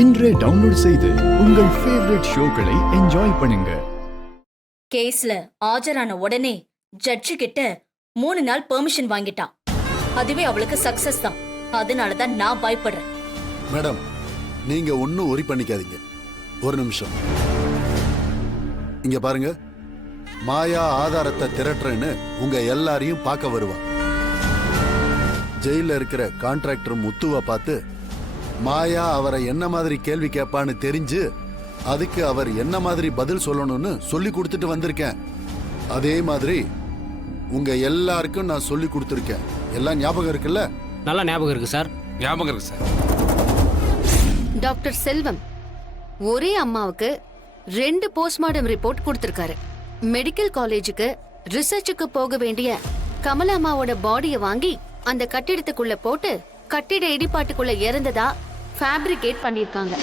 இன்றே டவுன்லோட் செய்து உங்கள் ஃபேவரட் ஷோக்களை என்ஜாய் பண்ணுங்க. கேஸ்ல ஆஜரான உடனே ஜட்ஜு கிட்ட 3 நாள் பெர்மிஷன் வாங்கிட்டான். அதுவே அவளுக்கு சக்சஸ் தான். அதனாலதான் நான் பயப்படுறேன். மேடம், நீங்க ஒன்னும் ஒரி பண்ணிக்காதீங்க. ஒரு நிமிஷம் இங்க பாருங்க. மாயா ஆதாரத்தை திரட்டுறேன்னு உங்க எல்லாரையும் பார்க்க வருவா. ஜெயில இருக்கிற கான்ட்ராக்டர் முத்துவ பார்த்து மாயா அவரை என்ன மாதிரி கேள்வி கேட்பான்னு தெரிஞ்சு அதுக்கு அவர் என்ன மாதிரி பதில் சொல்லணும்னு சொல்லி கொடுத்துட்டு வந்திருக்கேன். அதே மாதிரி உங்க எல்லாருக்கும் நான் சொல்லி கொடுத்துருக்கேன். எல்லாம் ஞாபகம் இருக்குல்ல? நல்லா ஞாபகம் இருக்கு சார். ஞாபகம் இருக்கு சார். டாக்டர் செல்வம் ஒரே அம்மாவுக்கு 2 போஸ்ட்மார்டம் ரிப்போர்ட் கொடுத்திருக்காரு. மெடிக்கல் காலேஜுக்கு ரிசர்ச்சுக்கு போக வேண்டிய கமலா அம்மாவோட பாடியை வாங்கி அந்த கட்டிடத்துக்குள்ள போட்டு கட்டிட இடிபாட்டுக்குள்ள இறந்ததா ஃபேப்ரிகேட் பண்ணிருக்காங்க.